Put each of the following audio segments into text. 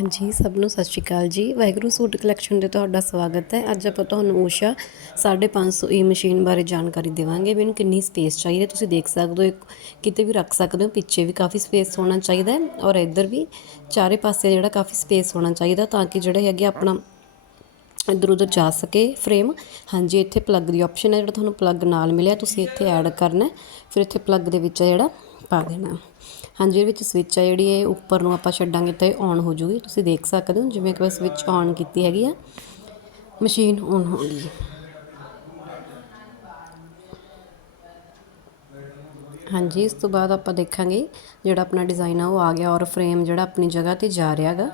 ਹਾਂਜੀ, ਸਭ ਨੂੰ ਸਤਿ ਸ਼੍ਰੀ ਅਕਾਲ ਜੀ। ਵਾਹਿਗੁਰੂ ਸੂਟ ਕਲੈਕਸ਼ਨ ਦੇ ਤੁਹਾਡਾ ਸਵਾਗਤ ਹੈ। ਅੱਜ ਆਪਾਂ ਤੁਹਾਨੂੰ ਊਸ਼ਾ 550 ਈ ਮਸ਼ੀਨ ਬਾਰੇ ਜਾਣਕਾਰੀ ਦੇਵਾਂਗੇ ਵੀ ਇਹਨੂੰ ਕਿੰਨੀ ਸਪੇਸ ਚਾਹੀਦੀ ਹੈ। ਤੁਸੀਂ ਦੇਖ ਸਕਦੇ ਹੋ, ਇੱਕ ਕਿਤੇ ਵੀ ਰੱਖ ਸਕਦੇ ਹੋ, ਪਿੱਛੇ ਵੀ ਕਾਫੀ ਸਪੇਸ ਹੋਣਾ ਚਾਹੀਦਾ ਹੈ ਔਰ ਇੱਧਰ ਵੀ ਚਾਰੇ ਪਾਸੇ ਜਿਹੜਾ ਕਾਫੀ ਸਪੇਸ ਹੋਣਾ ਚਾਹੀਦਾ ਤਾਂ ਕਿ ਜਿਹੜੇ ਹੈਗੇ ਆਪਣਾ ਇੱਧਰ ਉੱਧਰ ਜਾ ਸਕੇ ਫਰੇਮ ਹਾਂਜੀ, ਇੱਥੇ ਪਲੱਗ ਦੀ ਆਪਸ਼ਨ ਹੈ ਜਿਹੜਾ ਤੁਹਾਨੂੰ ਪਲੱਗ ਨਾਲ ਮਿਲਿਆ, ਤੁਸੀਂ ਇੱਥੇ ਐਡ ਕਰਨਾ ਫਿਰ ਇੱਥੇ ਪਲੱਗ ਦੇ ਵਿੱਚ ਜਿਹੜਾ ਪਾ ਦੇਣਾ। ਹਾਂਜੀ, ਇਹਦੇ ਵਿੱਚ ਸਵਿਚ ਆ ਜਿਹੜੀ, ਇਹ ਉੱਪਰ ਨੂੰ ਆਪਾਂ ਛੱਡਾਂਗੇ ਤਾਂ ਇਹ ਔਨ ਹੋ ਜੂਗੀ। ਤੁਸੀਂ ਦੇਖ ਸਕਦੇ ਹੋ, ਜਿਵੇਂ ਕਿ ਮੈਂ ਸਵਿਚ ਔਨ ਕੀਤੀ ਹੈਗੀ ਆ। ਮਸ਼ੀਨ ਔਨ ਹੋ ਗਈ। ਹਾਂਜੀ, ਇਸ ਤੋਂ ਬਾਅਦ ਆਪਾਂ ਦੇਖਾਂਗੇ ਜਿਹੜਾ ਆਪਣਾ ਡਿਜ਼ਾਈਨ ਆ, ਉਹ ਆ ਗਿਆ ਔਰ ਫਰੇਮ ਜਿਹੜਾ ਆਪਣੀ ਜਗ੍ਹਾ ਤੇ ਜਾ ਰਿਹਾ ਹੈਗਾ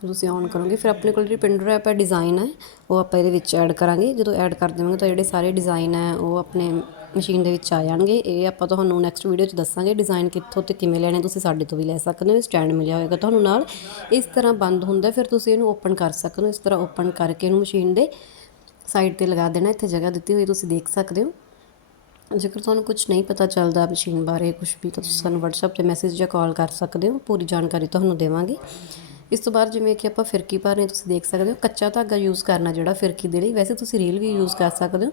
ਤੁਸੀਂ ਔਨ ਕਰੋਗੇ, ਫਿਰ ਆਪਣੇ ਕੋਲ ਜਿਹੜੀ ਪਿੰਡਰ ਐਪ ਹੈ ਡਿਜ਼ਾਈਨ ਹੈ, ਉਹ ਆਪਾਂ ਇਹਦੇ ਵਿੱਚ ਐਡ ਕਰਾਂਗੇ। ਜਦੋਂ ਐਡ ਕਰ ਦੇਵਾਂਗੇ ਤਾਂ ਜਿਹੜੇ ਸਾਰੇ ਡਿਜ਼ਾਈਨ ਹੈ, ਉਹ ਆਪਣੇ ਮਸ਼ੀਨ ਦੇ ਵਿੱਚ ਆ ਜਾਣਗੇ। ਇਹ ਆਪਾਂ ਤੁਹਾਨੂੰ ਨੈਕਸਟ ਵੀਡੀਓ 'ਚ ਦੱਸਾਂਗੇ ਡਿਜ਼ਾਈਨ ਕਿੱਥੋਂ ਤੇ ਕਿਵੇਂ ਲੈਣੇ, ਤੁਸੀਂ ਸਾਡੇ ਤੋਂ ਵੀ ਲੈ ਸਕਦੇ ਹੋ ਸਟੈਂਡ ਮਿਲਿਆ ਹੋਏਗਾ ਤੁਹਾਨੂੰ ਨਾਲ। ਇਸ ਤਰ੍ਹਾਂ ਬੰਦ ਹੁੰਦਾ, ਫਿਰ ਤੁਸੀਂ ਇਹਨੂੰ ਓਪਨ ਕਰ ਸਕਦੇ ਹੋ। ਇਸ ਤਰ੍ਹਾਂ ਓਪਨ ਕਰਕੇ ਇਹਨੂੰ ਮਸ਼ੀਨ ਦੇ ਸਾਈਡ ਤੇ ਲਗਾ ਦੇਣਾ, ਇੱਥੇ ਜਗ੍ਹਾ ਦਿੱਤੀ ਹੋਈ, ਤੁਸੀਂ ਦੇਖ ਸਕਦੇ ਹੋ। ਜੇਕਰ ਤੁਹਾਨੂੰ ਕੁਝ ਨਹੀਂ ਪਤਾ ਚੱਲਦਾ ਮਸ਼ੀਨ ਬਾਰੇ ਕੁਝ ਵੀ, ਤਾਂ ਤੁਸੀਂ ਸਾਨੂੰ WhatsApp ਤੇ ਮੈਸੇਜ ਜਾਂ ਕਾਲ ਕਰ ਸਕਦੇ ਹੋ। ਪੂਰੀ ਜਾਣਕਾਰੀ ਤੁਹਾਨੂੰ ਦੇਵਾਂਗੇ। ਇਸ ਤੋਂ ਬਾਅਦ ਜਿਵੇਂ ਕਿ ਆਪਾਂ ਫਿਰਕੀ ਭਰ ਰਹੇ ਤੁਸੀਂ ਦੇਖ ਸਕਦੇ ਹੋ, ਕੱਚਾ ਧਾਗਾ ਯੂਜ਼ ਕਰਨਾ ਜਿਹੜਾ ਫਿਰਕੀ ਦੇ ਲਈ, ਵੈਸੇ ਤੁਸੀਂ ਰੀਲ ਵੀ ਯੂਜ਼ ਕਰ ਸਕਦੇ ਹੋ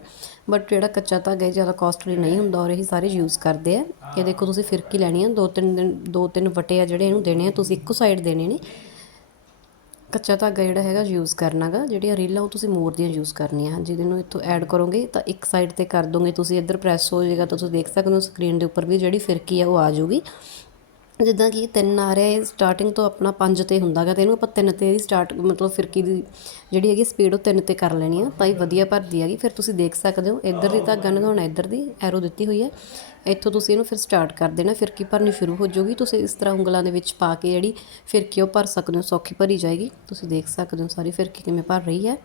ਬਟ ਜਿਹੜਾ ਕੱਚਾ ਧਾਗਾ ਇਹ ਜ਼ਿਆਦਾ ਕਾਸਟਲੀ ਨਹੀਂ ਹੁੰਦਾ ਔਰ ਇਹ ਸਾਰੇ ਯੂਜ਼ ਕਰਦੇ ਆ। ਇਹ ਦੇਖੋ ਤੁਸੀਂ ਫਿਰਕੀ ਲੈਣੀ ਆ, ਦੋ ਤਿੰਨ ਦਿਨ, ਦੋ ਤਿੰਨ ਵਟੇ ਆ ਜਿਹੜੇ ਇਹਨੂੰ ਦੇਣੇ ਆ, ਤੁਸੀਂ ਇੱਕੋ ਸਾਈਡ ਦੇਣੇ ਨੇ। ਕੱਚਾ ਧਾਗਾ ਜਿਹੜਾ ਹੈਗਾ ਯੂਜ਼ ਕਰਨਾਗਾ ਜਿਹੜੀਆਂ ਰੀਲਾਂ ਉਹ ਤੁਸੀਂ ਮੋਰ ਦੀਆਂ ਯੂਜ਼ ਕਰਨੀਆਂ ਹਨ। ਜਿਹਦੇ ਨੂੰ ਇੱਥੋਂ ਐਡ ਕਰੋਗੇ ਤਾਂ ਇੱਕ ਸਾਈਡ ਤੇ ਕਰ ਦੋਗੇ ਤੁਸੀਂ, ਇੱਧਰ ਪ੍ਰੈਸ ਹੋ ਜਾਏਗਾ ਤਾਂ ਤੁਸੀਂ ਦੇਖ ਸਕਦੇ ਹੋ ਸਕਰੀਨ ਦੇ ਉੱਪਰ ਵੀ ਜਿਹੜੀ ਫਿਰਕੀ ਆ ਉਹ ਆ ਜਾਊਗੀ। ਜਿੱਦਾਂ ਕਿ ਤਿੰਨ ਆ ਰਿਹਾ, ਇਹ ਸਟਾਰਟਿੰਗ ਤੋਂ ਆਪਣਾ ਪੰਜ ਤੇ ਹੁੰਦਾ ਗਾ ਤੇ ਇਹਨੂੰ ਆਪਾਂ ਤਿੰਨ ਤੇ ਦੀ ਸਟਾਰਟ ਮਤਲਬ ਫਿਰਕੀ ਦੀ ਜਿਹੜੀ ਹੈਗੀ ਸਪੀਡ ਉਹ ਤਿੰਨ ਤੇ ਕਰ ਲੈਣੀ ਆ। ਤਾਂ ਇਹ ਵਧੀਆ ਭਰਦੀ ਹੈਗੀ, ਫਿਰ ਤੁਸੀਂ ਦੇਖ ਸਕਦੇ ਹੋ, ਇੱਧਰ ਦੀ ਧਾਗਾ ਲਗਾਉਣਾ ਇੱਧਰ ਦੀ ਐਰੋ ਦਿੱਤੀ ਹੋਈ ਹੈ ਇੱਥੋਂ ਤੁਸੀਂ ਇਹਨੂੰ ਫਿਰ ਸਟਾਰਟ ਕਰ ਦੇਣਾ, ਫਿਰਕੀ ਭਰਨੀ ਸ਼ੁਰੂ ਹੋ ਜਾਊਗੀ। ਤੁਸੀਂ ਇਸ ਤਰ੍ਹਾਂ ਉਂਗਲਾਂ ਦੇ ਵਿੱਚ ਪਾ ਕੇ ਜਿਹੜੀ ਫਿਰਕੀ ਉਹ ਭਰ ਸਕਦੇ ਹੋ, ਸੌਖੀ ਭਰੀ ਜਾਏਗੀ। ਤੁਸੀਂ ਦੇਖ ਸਕਦੇ ਹੋ ਸਾਰੀ ਫਿਰਕੀ ਕਿਵੇਂ ਭਰ ਰਹੀ ਹੈ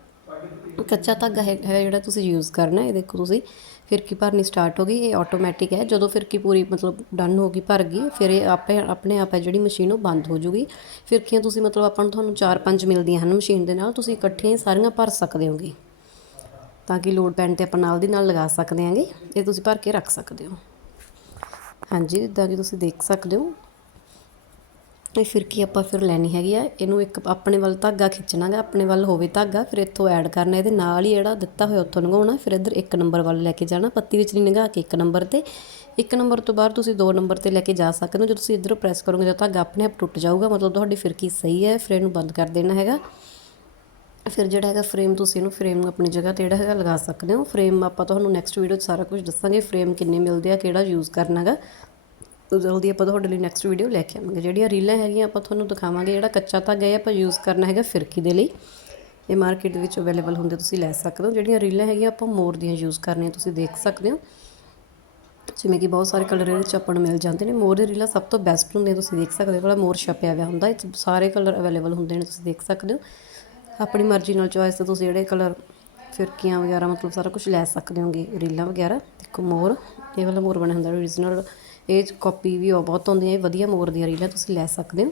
ਕੱਚਾ ਧਾਗਾ ਹੈ ਜਿਹੜਾ ਤੁਸੀਂ ਯੂਜ਼ ਕਰਨਾ, ਇਹ ਦੇਖੋ ਤੁਸੀਂ ਫਿਰਕੀ ਭਰਨੀ ਸਟਾਰਟ ਹੋ ਗਈ, ਇਹ ਆਟੋਮੈਟਿਕ ਹੈ। ਜਦੋਂ ਫਿਰਕੀ ਪੂਰੀ ਮਤਲਬ ਡਨ ਹੋ ਗਈ, ਭਰ ਗਈ, ਫਿਰ ਇਹ ਆਪੇ, ਆਪਣੇ ਆਪ ਹੈ ਜਿਹੜੀ ਮਸ਼ੀਨ ਉਹ ਬੰਦ ਹੋ ਜੂਗੀ। ਫਿਰਕੀਆਂ ਤੁਸੀਂ ਮਤਲਬ ਆਪਾਂ ਨੂੰ ਤੁਹਾਨੂੰ 4-5 ਮਿਲਦੀਆਂ ਹਨ ਮਸ਼ੀਨ ਦੇ ਨਾਲ, ਤੁਸੀਂ ਇਕੱਠੀਆਂ ਸਾਰੀਆਂ ਭਰ ਸਕਦੇ ਹੋਗੇ। ਤਾਂ ਕਿ ਲੋਡ ਪੈਣ ਤੇ ਆਪਾਂ ਨਾਲ ਦੀ ਨਾਲ ਲਗਾ ਸਕਦੇ ਹਾਂਗੇ, ਇਹ ਤੁਸੀਂ ਭਰ ਕੇ ਰੱਖ ਸਕਦੇ ਹੋ। ਹਾਂਜੀ, ਜਿੱਦਾਂ ਕਿ ਤੁਸੀਂ ਦੇਖ ਸਕਦੇ ਹੋ ਇਹ ਫਿਰਕੀ ਆਪਾਂ ਫਿਰ ਲੈਣੀ ਹੈਗੀ ਆ, ਇਹਨੂੰ ਇੱਕ ਆਪਣੇ ਵੱਲ ਧਾਗਾ ਖਿੱਚਣਾਗਾ, ਆਪਣੇ ਵੱਲ ਹੋਵੇ ਧਾਗਾ, ਫਿਰ ਇੱਥੋਂ ਐਡ ਕਰਨਾ, ਇਹਦੇ ਨਾਲ ਹੀ ਜਿਹੜਾ ਦਿੱਤਾ ਹੋਇਆ ਉੱਥੋਂ ਲੰਘਾਉਣਾ ਫਿਰ ਇੱਧਰ ਇੱਕ ਨੰਬਰ ਵੱਲ ਲੈ ਕੇ ਜਾਣਾ, ਪੱਤੀ ਵਿੱਚ ਨਹੀਂ ਲੰਘਾ ਕੇ ਇੱਕ ਨੰਬਰ ਤੇ। ਇੱਕ ਨੰਬਰ ਤੋਂ ਬਾਅਦ ਤੁਸੀਂ ਦੋ ਨੰਬਰ ਤੇ ਲੈ ਕੇ ਜਾ ਸਕਦੇ ਹੋ, ਜਦੋਂ ਤੁਸੀਂ ਇੱਧਰੋਂ ਪ੍ਰੈਸ ਕਰੋਗੇ ਤਾਂ ਧਾਗਾ ਆਪਣੇ ਆਪ ਟੁੱਟ ਜਾਊਗਾ, ਮਤਲਬ ਤੁਹਾਡੀ ਫਿਰਕੀ ਸਹੀ ਹੈ, ਫਿਰ ਇਹਨੂੰ ਬੰਦ ਕਰ ਦੇਣਾ ਹੈਗਾ। ਫਿਰ ਜਿਹੜਾ ਹੈਗਾ ਫਰੇਮ ਤੁਸੀਂ ਇਹਨੂੰ ਫਰੇਮ ਨੂੰ ਆਪਣੀ ਜਗ੍ਹਾ ਤੇ ਜਿਹੜਾ ਹੈਗਾ ਲਗਾ ਸਕਦੇ ਹੋ। ਫਰੇਮ ਆਪਾਂ ਤੁਹਾਨੂੰ ਨੈਕਸਟ ਵੀਡੀਓ 'ਚ ਸਾਰਾ ਕੁਝ ਦੱਸਾਂਗੇ ਫਰੇਮ ਕਿੰਨੇ ਮਿਲਦੇ ਆ, ਕਿਹੜਾ ਯੂਜ਼ ਕਰਨਾਗਾ। ਤਾਂ ਜਲਦੀ ਆਪਾਂ ਤੁਹਾਡੇ ਲਈ ਨੈਕਸਟ ਵੀਡੀਓ ਲੈ ਕੇ ਆਵਾਂਗੇ। ਜਿਹੜੀਆਂ ਰੀਲਾਂ ਹੈਗੀਆਂ ਆਪਾਂ ਤੁਹਾਨੂੰ ਦਿਖਾਵਾਂਗੇ, ਜਿਹੜਾ ਕੱਚਾ ਧਾਗਾ ਹੈ, ਆਪਾਂ ਯੂਜ਼ ਕਰਨਾ ਹੈਗਾ ਫਿਰਕੀ ਦੇ ਲਈ। ਇਹ ਮਾਰਕੀਟ ਦੇ ਵਿੱਚ ਅਵੇਲੇਬਲ ਹੁੰਦੇ ਤੁਸੀਂ ਲੈ ਸਕਦੇ ਹੋ। ਜਿਹੜੀਆਂ ਰੀਲਾਂ ਹੈਗੀਆਂ ਆਪਾਂ ਮੋਰ ਦੀਆਂ ਯੂਜ਼ ਕਰਨੀਆਂ ਤੁਸੀਂ ਦੇਖ ਸਕਦੇ ਹੋ। ਜਿਵੇਂ ਕਿ ਬਹੁਤ ਸਾਰੇ ਕਲਰ ਇਹਦੇ ਵਿੱਚ ਆਪਾਂ ਨੂੰ ਮਿਲ ਜਾਂਦੇ ਨੇ। ਮੋਰ ਦੇ ਰੀਲਾਂ ਸਭ ਤੋਂ ਬੈਸਟ ਹੁੰਦੀਆਂ ਤੁਸੀਂ ਦੇਖ ਸਕਦੇ ਹੋ। ਵਾਲਾ ਮੋਰ ਛਪਿਆ ਹੋਇਆ ਹੁੰਦਾ, ਇਹ ਸਾਰੇ ਕਲਰ ਅਵੇਲੇਬਲ ਹੁੰਦੇ ਨੇ, ਤੁਸੀਂ ਦੇਖ ਸਕਦੇ ਹੋ। ਆਪਣੀ ਮਰਜ਼ੀ ਨਾਲ ਚੋਇਸ ਤੇ ਤੁਸੀਂ ਜਿਹੜੇ ਕਲਰ ਫਿਰਕੀਆਂ ਵਗੈਰਾ, ਮਤਲਬ ਸਾਰਾ ਕੁਝ ਲੈ ਸਕਦੇ ਹੋਗੇ ਰੀਲਾਂ ਵਗੈਰਾ। ਦੇਖੋ ਮੋਰ, ਇਹ ਵਾਲਾ ਮੋਰ ਬਣਿਆ ਹੁੰਦਾ ਓਰੀਜਨਲ ਇਹ ਕਾਪੀ ਵੀ ਉਹ ਬਹੁਤ ਆਉਂਦੀਆਂ, ਇਹ ਵਧੀਆ ਮੋਰ ਦੀਆਂ ਰੀਲਾਂ ਤੁਸੀਂ ਲੈ ਸਕਦੇ ਹੋ।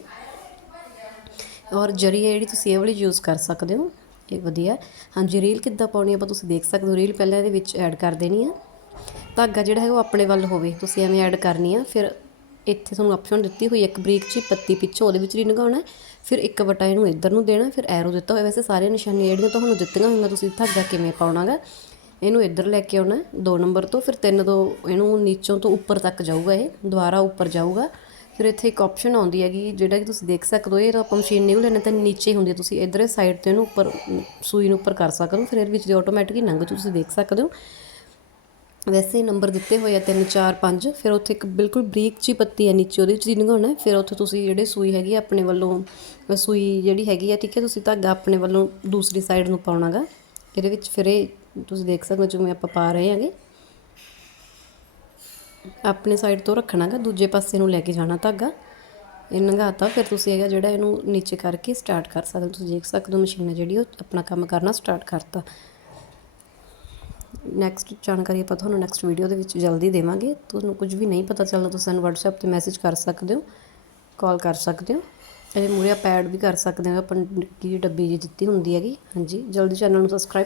ਔਰ ਜਰੀ ਹੈ ਜਿਹੜੀ ਤੁਸੀਂ ਇਹ ਵਾਲੀ ਯੂਜ਼ ਕਰ ਸਕਦੇ ਹੋ, ਇਹ ਵਧੀਆ। ਹਾਂਜੀ ਰੀਲ ਕਿੱਦਾਂ ਪਾਉਣੀ ਆਪਾਂ ਤੁਸੀਂ ਦੇਖ ਸਕਦੇ ਹੋ। ਰੀਲ ਪਹਿਲਾਂ ਇਹਦੇ ਵਿੱਚ ਐਡ ਕਰ ਦੇਣੀ ਆ। ਧਾਗਾ ਜਿਹੜਾ ਹੈ ਉਹ ਆਪਣੇ ਵੱਲ ਹੋਵੇ, ਤੁਸੀਂ ਐਵੇਂ ਐਡ ਕਰਨੀ ਆ, ਫਿਰ ਇੱਥੇ ਤੁਹਾਨੂੰ ਆਪਸ਼ਨ ਦਿੱਤੀ ਹੋਈ ਇੱਕ ਬਰੀਕ ਜੀ ਪੱਤੀ ਪਿੱਛੋਂ ਉਹਦੇ ਵਿੱਚ ਹੀ ਲਗਾਉਣਾ, ਫਿਰ ਇੱਕ ਵਟਾ ਇਹਨੂੰ ਇੱਧਰ ਨੂੰ ਦੇਣਾ, ਫਿਰ ਐਰੋ ਦਿੱਤਾ ਹੋਇਆ। ਵੈਸੇ ਸਾਰੀਆਂ ਨਿਸ਼ਾਨੀਆਂ ਜਿਹੜੀਆਂ ਤੁਹਾਨੂੰ ਦਿੱਤੀਆਂ ਹੋਈਆਂ, ਤੁਸੀਂ ਧਾਗਾ ਕਿਵੇਂ ਪਾਉਣਾਗਾ ਇਹਨੂੰ ਇੱਧਰ ਲੈ ਕੇ ਆਉਣਾ ਦੋ ਨੰਬਰ ਤੋਂ, ਫਿਰ ਤਿੰਨ ਤੋਂ ਇਹਨੂੰ ਨੀਚੋਂ ਤੋਂ ਉੱਪਰ ਤੱਕ ਜਾਊਗਾ ਇਹ, ਦੁਬਾਰਾ ਉੱਪਰ ਜਾਊਗਾ। ਫਿਰ ਇੱਥੇ ਇੱਕ ਆਪਸ਼ਨ ਆਉਂਦੀ ਹੈਗੀ, ਜਿਹੜਾ ਕਿ ਤੁਸੀਂ ਦੇਖ ਸਕਦੇ ਹੋ, ਇਹ ਤਾਂ ਆਪਾਂ ਮਸ਼ੀਨ ਨਹੀਂ ਲੈਣਾ, ਤਾਂ ਨੀਚੇ ਹੁੰਦੀ ਹੈ, ਤੁਸੀਂ ਇੱਧਰ ਸਾਈਡ ਤੇ ਇਹਨੂੰ ਉੱਪਰ, ਸੂਈ ਨੂੰ ਉੱਪਰ ਕਰ ਸਕਦੇ ਹੋ, ਫਿਰ ਇਹਦੇ ਵਿੱਚ ਦੀ ਆਟੋਮੈਟਿਕ ਲੰਘ ਤੁਸੀਂ ਦੇਖ ਸਕਦੇ ਹੋ। ਵੈਸੇ ਨੰਬਰ ਦਿੱਤੇ ਹੋਏ ਆ 3 4 5 ਫਿਰ ਉੱਥੇ ਇੱਕ ਬਿਲਕੁਲ ਬਰੀਕ ਜੀ ਪੱਤੀ ਹੈ, ਨੀਚੇ ਉਹਦੇ ਵਿੱਚ ਦੀ ਲੰਘਾਉਣਾ ਫਿਰ ਉੱਥੇ ਤੁਸੀਂ ਜਿਹੜੇ ਸੂਈ ਹੈਗੀ ਆ, ਆਪਣੇ ਵੱਲੋਂ ਸੂਈ ਜਿਹੜੀ ਹੈਗੀ ਆ, ਠੀਕ ਹੈ, ਤੁਸੀਂ ਧਾਗਾ ਆਪਣੇ ਵੱਲੋਂ ਦੂਸਰੀ ਸਾਈਡ ਨੂੰ ਪਾਉਣਾਗਾ, ਇਹਦੇ ਵਿੱਚ ਫਿਰ ਇਹ ਤੁਸੀਂ ਦੇਖ ਸਕਦੇ ਹੋ ਜਿਵੇਂ ਆਪਾਂ ਪਾ ਰਹੇ ਹਾਂਗੇ। ਆਪਣੇ ਸਾਈਡ ਤੋਂ ਰੱਖਣਾਗਾ, ਦੂਜੇ ਪਾਸੇ ਨੂੰ ਲੈ ਕੇ ਜਾਣਾ ਧਾਗਾ। ਇਹ ਲੰਘਾਤਾ ਫਿਰ ਤੁਸੀਂ ਹੈਗਾ ਜਿਹੜਾ ਇਹਨੂੰ ਨੀਚੇ ਕਰਕੇ ਸਟਾਰਟ ਕਰ ਸਕਦੇ ਹੋ। ਤੁਸੀਂ ਦੇਖ ਸਕਦੇ ਹੋ ਮਸ਼ੀਨ ਹੈ ਜਿਹੜੀ, ਉਹ ਆਪਣਾ ਕੰਮ ਕਰਨਾ ਸਟਾਰਟ ਕਰਤਾ। ਨੈਕਸਟ ਜਾਣਕਾਰੀ ਆਪਾਂ ਤੁਹਾਨੂੰ ਨੈਕਸਟ ਵੀਡੀਓ ਦੇ ਵਿੱਚ ਜਲਦੀ ਦੇਵਾਂਗੇ। ਤੁਹਾਨੂੰ ਕੁਝ ਵੀ ਨਹੀਂ ਪਤਾ ਚੱਲਦਾ, ਤੁਸੀਂ ਸਾਨੂੰ WhatsApp ਤੇ ਮੈਸੇਜ ਕਰ ਸਕਦੇ ਹੋ ਕਾਲ ਕਰ ਸਕਦੇ ਹੋ। ਇਹ ਮੂਰੇ ਪੈਡ ਵੀ ਕਰ ਸਕਦੇ ਹੋ, ਆਪਾਂ ਕੀ ਡੱਬੀ ਜੀ ਦਿੱਤੀ ਹੁੰਦੀ ਹੈਗੀ। ਹਾਂਜੀ, ਜਲਦੀ ਚੈਨਲ ਨੂੰ ਸਬਸਕ੍ਰਾਈਬ